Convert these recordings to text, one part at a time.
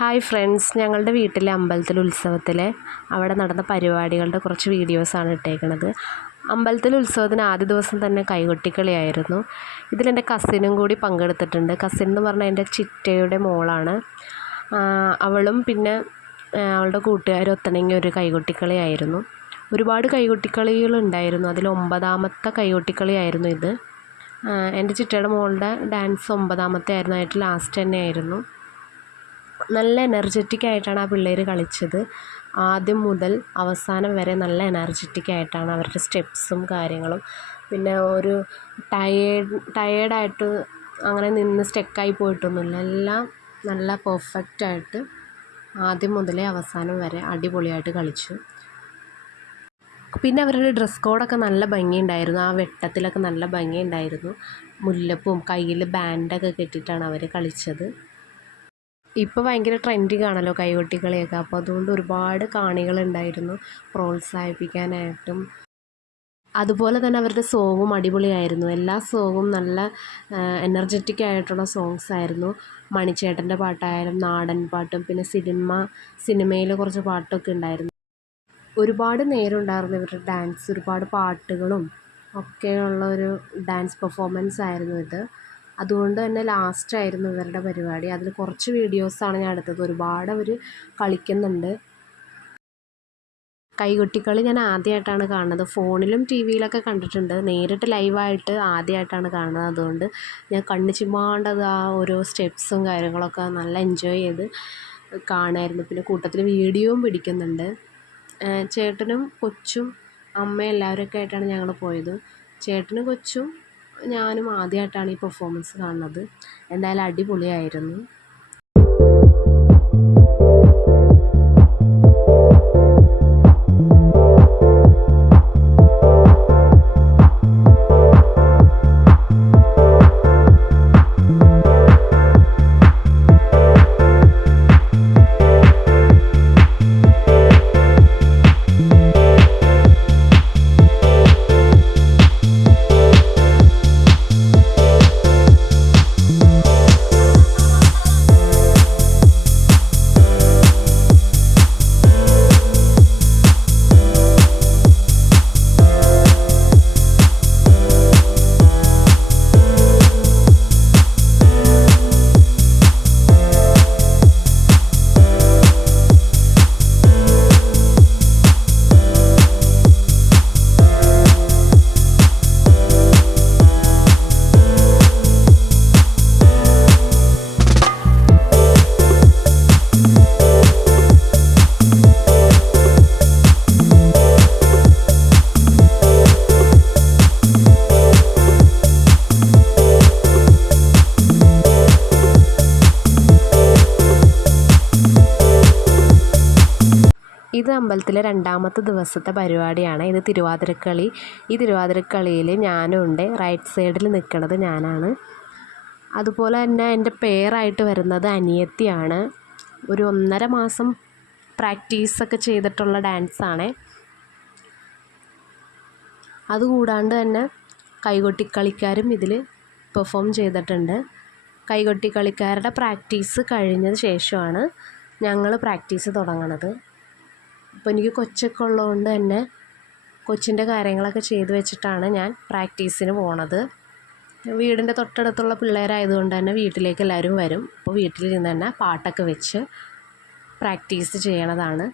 Hi friends, ഞങ്ങളുടെ വീട്ടിലെ അമ്പലത്തിലെ ഉത്സവത്തിലെ അവിടെ നടന്ന പരിപാടികളുടെ കുറച്ച് വീഡിയോസാണ് ഇട്ടേക്കുന്നത്. അമ്പലത്തിലെ ഉത്സവത്തിന് ആദ്യ ദിവസം തന്നെ കൈകൊട്ടിക്കളിയായിരുന്നു. ഇതിലെൻ്റെ കസിനും കൂടി പങ്കെടുത്തിട്ടുണ്ട്. കസിൻ എന്ന് പറഞ്ഞാൽ എൻ്റെ ചിറ്റയുടെ മോളാണ്. അവളും പിന്നെ അവളുടെ കൂട്ടുകാരും ഒത്തിണങ്ങിയ ഒരു കൈകൊട്ടിക്കളിയായിരുന്നു. ഒരുപാട് കൈകൊട്ടിക്കളികളുണ്ടായിരുന്നു. അതിൽ 9ാമത്തെ കൈകൊട്ടിക്കളിയായിരുന്നു ഇത്. എൻ്റെ ചിറ്റയുടെ മോളുടെ ഡാൻസ് 9ാമത്തെ ആയിരുന്നു. ആയിട്ട് ലാസ്റ്റ് തന്നെയായിരുന്നു. നല്ല എനർജറ്റിക് ആയിട്ടാണ് ആ പിള്ളേർ കളിച്ചത്. ആദ്യം മുതൽ അവസാനം വരെ നല്ല എനർജറ്റിക് ആയിട്ടാണ് അവരുടെ സ്റ്റെപ്സും കാര്യങ്ങളും. പിന്നെ ഒരു ടയേർഡായിട്ട് അങ്ങനെ നിന്ന് സ്റ്റക്കായി പോയിട്ടൊന്നുമില്ല. എല്ലാം നല്ല പെർഫെക്റ്റായിട്ട് ആദ്യം മുതലേ അവസാനം വരെ അടിപൊളിയായിട്ട് കളിച്ചു. പിന്നെ അവരുടെ ഡ്രസ് കോഡൊക്കെ നല്ല ഭംഗിയുണ്ടായിരുന്നു. ആ വെട്ടത്തിലൊക്കെ നല്ല ഭംഗിയുണ്ടായിരുന്നു. മുല്ലപ്പൂവും കയ്യിൽ ബാൻഡൊക്കെ കെട്ടിയിട്ടാണ് അവർ കളിച്ചത്. ഇപ്പോൾ ഭയങ്കര ട്രെൻഡിങ് ആണല്ലോ കൈകൊട്ടിക്കളിയൊക്കെ. അപ്പോൾ അതുകൊണ്ട് ഒരുപാട് കാണികളുണ്ടായിരുന്നു പ്രോത്സാഹിപ്പിക്കാനായിട്ടും. അതുപോലെ തന്നെ അവരുടെ സോങ്ങും അടിപൊളിയായിരുന്നു. എല്ലാ സോങ്ങും നല്ല എനർജറ്റിക് ആയിട്ടുള്ള സോങ്സ് ആയിരുന്നു. മണിച്ചേട്ടൻ്റെ പാട്ടായാലും നാടൻ പാട്ടും പിന്നെ സിനിമയിൽ കുറച്ച് പാട്ടൊക്കെ ഉണ്ടായിരുന്നു. ഒരുപാട് നേരം ഉണ്ടായിരുന്നു ഇവരുടെ ഡാൻസ്. ഒരുപാട് പാട്ടുകളും ഒക്കെയുള്ള ഒരു ഡാൻസ് പെർഫോമൻസ് ആയിരുന്നു ഇത്. അതുകൊണ്ട് തന്നെ ലാസ്റ്റായിരുന്നു ഇവരുടെ പരിപാടി. അതിൽ കുറച്ച് വീഡിയോസാണ് ഞാൻ എടുത്തത്. ഒരുപാട് അവർ കളിക്കുന്നുണ്ട്. കൈകൊട്ടിക്കളി ഞാൻ ആദ്യമായിട്ടാണ് കാണുന്നത്. ഫോണിലും ടി വിയിലൊക്കെ കണ്ടിട്ടുണ്ട്. നേരിട്ട് ലൈവായിട്ട് ആദ്യമായിട്ടാണ് കാണുന്നത്. അതുകൊണ്ട് ഞാൻ കണ്ണ് ചിമ്മാണ്ടത് ആ ഓരോ സ്റ്റെപ്സും കാര്യങ്ങളൊക്കെ നല്ല എൻജോയ് ചെയ്ത് കാണുമായിരുന്നു. പിന്നെ കൂട്ടത്തിൽ വീഡിയോയും പിടിക്കുന്നുണ്ട്. ചേട്ടനും കൊച്ചും അമ്മയും എല്ലാവരൊക്കെ ആയിട്ടാണ് ഞങ്ങൾ പോയത്. ചേട്ടനും കൊച്ചും ഞാനും ആദ്യമായിട്ടാണ് ഈ പെർഫോമൻസ് കാണുന്നത്. എന്തായാലും അടിപൊളിയായിരുന്നു. ഇത് അമ്പലത്തിലെ 2ാമത്തെ ദിവസത്തെ പരിപാടിയാണ്. ഇത് തിരുവാതിരക്കളി. ഈ തിരുവാതിരക്കളിയിൽ ഞാനും ഉണ്ട്. റൈറ്റ് സൈഡിൽ നിൽക്കുന്നത് ഞാനാണ്. അതുപോലെ തന്നെ എൻ്റെ പേരായിട്ട് വരുന്നത് അനിയത്തിയാണ്. ഒരു 1.5 മാസം പ്രാക്ടീസൊക്കെ ചെയ്തിട്ടുള്ള ഡാൻസാണ്. അതുകൂടാണ്ട് തന്നെ കൈകൊട്ടിക്കളിക്കാരും ഇതിൽ പെർഫോം ചെയ്തിട്ടുണ്ട്. കൈകൊട്ടിക്കളിക്കാരുടെ പ്രാക്ടീസ് കഴിഞ്ഞതിന് ശേഷമാണ് ഞങ്ങൾ പ്രാക്ടീസ് തുടങ്ങുന്നത്. അപ്പോൾ എനിക്ക് കൊച്ചൊക്കെ ഉള്ളതുകൊണ്ട് തന്നെ കൊച്ചിൻ്റെ കാര്യങ്ങളൊക്കെ ചെയ്ത് വെച്ചിട്ടാണ് ഞാൻ പ്രാക്ടീസിന് പോണത്. വീടിൻ്റെ തൊട്ടടുത്തുള്ള പിള്ളേരായതുകൊണ്ട് തന്നെ വീട്ടിലേക്ക് എല്ലാവരും വരും. അപ്പോൾ വീട്ടിൽ നിന്ന് തന്നെ പാട്ടൊക്കെ വെച്ച് പ്രാക്ടീസ് ചെയ്യണതാണ്.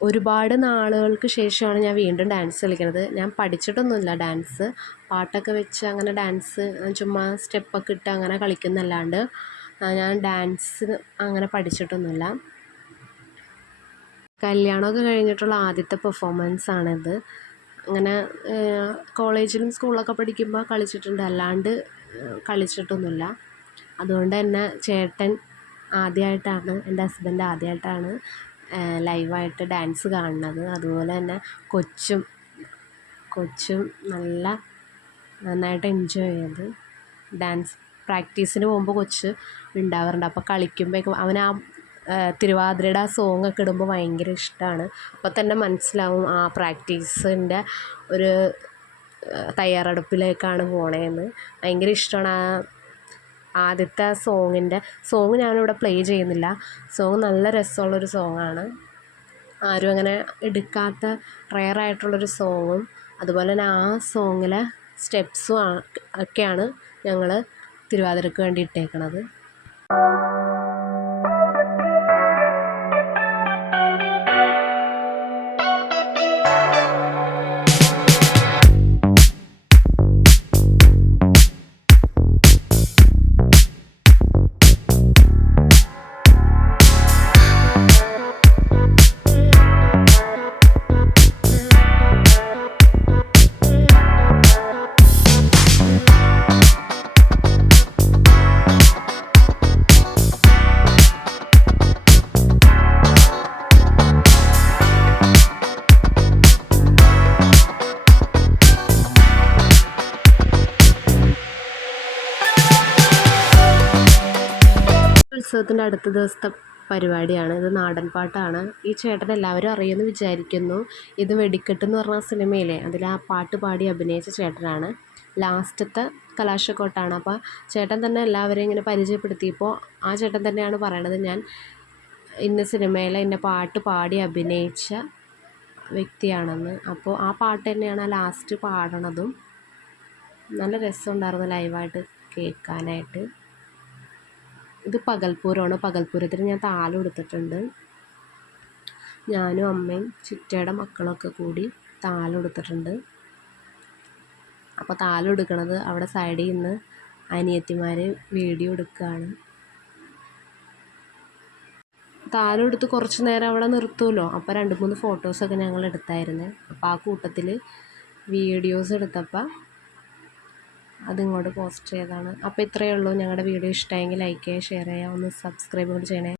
ഒരുപാട് നാളുകൾക്ക് ശേഷമാണ് ഞാൻ വീണ്ടും ഡാൻസ് കളിക്കുന്നത്. ഞാൻ പഠിച്ചിട്ടൊന്നുമില്ല ഡാൻസ്. പാട്ടൊക്കെ വെച്ച് അങ്ങനെ ഡാൻസ് ചുമ്മാ സ്റ്റെപ്പൊക്കെ ഇട്ട് അങ്ങനെ കളിക്കുന്നല്ലാണ്ട് ഞാൻ ഡാൻസ് അങ്ങനെ പഠിച്ചിട്ടൊന്നുമില്ല. കല്യാണമൊക്കെ കഴിഞ്ഞിട്ടുള്ള ആദ്യത്തെ പെർഫോമൻസാണിത്. അങ്ങനെ കോളേജിലും സ്കൂളിലൊക്കെ പഠിക്കുമ്പോൾ കളിച്ചിട്ടുണ്ട്, അല്ലാണ്ട് കളിച്ചിട്ടൊന്നുമില്ല. അതുകൊണ്ട് തന്നെ ചേട്ടൻ ആദ്യമായിട്ടാണ്, എൻ്റെ ഹസ്ബൻഡ് ആദ്യമായിട്ടാണ് ലൈവായിട്ട് ഡാൻസ് കാണുന്നത്. അതുപോലെ തന്നെ കൊച്ചും നന്നായിട്ട് എൻജോയ് ചെയ്ത് ഡാൻസ് പ്രാക്ടീസിന് പോകുമ്പോൾ കൊച്ച് ഉണ്ടാവാറുണ്ട്. അപ്പോൾ കളിക്കുമ്പോഴേക്കും അവൻ ആ തിരുവാതിരയുടെ ആ സോങ്ങൊക്കെ ഇടുമ്പോൾ ഭയങ്കര ഇഷ്ടമാണ്. അപ്പോൾ തന്നെ മനസ്സിലാവും ആ പ്രാക്ടീസിൻ്റെ ഒരു തയ്യാറെടുപ്പിലേക്കാണ് പോണതെന്ന്. ഭയങ്കര ഇഷ്ടമാണ് ആ ആദ്യത്തെ സോങ് ഞാനിവിടെ പ്ലേ ചെയ്യുന്നില്ല. സോങ് നല്ല രസമുള്ളൊരു സോങ്ങാണ്. ആരും അങ്ങനെ എടുക്കാത്ത റെയറായിട്ടുള്ളൊരു സോങ്ങും അതുപോലെ തന്നെ ആ സോങ്ങിലെ സ്റ്റെപ്സും ഒക്കെയാണ് ഞങ്ങൾ തിരുവാതിരക്ക് വേണ്ടി ഇട്ടേക്കണത്. ഉത്സവത്തിൻ്റെ അടുത്ത ദിവസത്തെ പരിപാടിയാണ്. ഇത് നാടൻ പാട്ടാണ്. ഈ ചേട്ടൻ എല്ലാവരും അറിയുമെന്ന് വിചാരിക്കുന്നു. ഇത് വെടിക്കെട്ട് എന്ന് പറഞ്ഞ സിനിമയിലെ അതിൽ ആ പാട്ട് പാടി അഭിനയിച്ച ചേട്ടനാണ്. ലാസ്റ്റത്തെ കലാശക്കൊട്ടാണ്. അപ്പോൾ ചേട്ടൻ തന്നെ എല്ലാവരെയും ഇങ്ങനെ പരിചയപ്പെടുത്തിയപ്പോൾ ആ ചേട്ടൻ തന്നെയാണ് പറയണത്, ഞാൻ ഇന്ന സിനിമയിലെ ഇന്ന പാട്ട് പാടി അഭിനയിച്ച വ്യക്തിയാണെന്ന്. അപ്പോൾ ആ പാട്ട് തന്നെയാണ് ലാസ്റ്റ് പാടണതും. നല്ല രസമുണ്ടായിരുന്നു ലൈവായിട്ട് കേൾക്കാനായിട്ട്. ഇത് പകൽപ്പൂരമാണ്. പകൽപ്പൂരത്തിന് ഞാൻ താലം എടുത്തിട്ടുണ്ട്. ഞാനും അമ്മയും ചിറ്റയുടെ മക്കളൊക്കെ കൂടി താലം എടുത്തിട്ടുണ്ട്. അപ്പോൾ താലം എടുക്കണത് അവിടെ സൈഡിൽ നിന്ന് അനിയത്തിമാർ വീഡിയോ എടുക്കുകയാണ്. താലം എടുത്ത് കുറച്ച് നേരം അവിടെ നിർത്തുമല്ലോ. അപ്പോൾ 2-3 ഫോട്ടോസൊക്കെ ഞങ്ങൾ എടുത്തായിരുന്നു. അപ്പോൾ ആ കൂട്ടത്തിൽ വീഡിയോസ് എടുത്തപ്പോൾ അതിങ്ങോട്ട് പോസ്റ്റ് ചെയ്തതാണ്. അപ്പോൾ ഇത്രയേ ഉള്ളൂ. ഞങ്ങളുടെ വീഡിയോ ഇഷ്ടമായെങ്കിൽ ലൈക്ക് ചെയ്യുക, ഷെയർ ചെയ്യുക, ഒന്ന് സബ്സ്ക്രൈബ് കൂടി ചെയ്യണേ.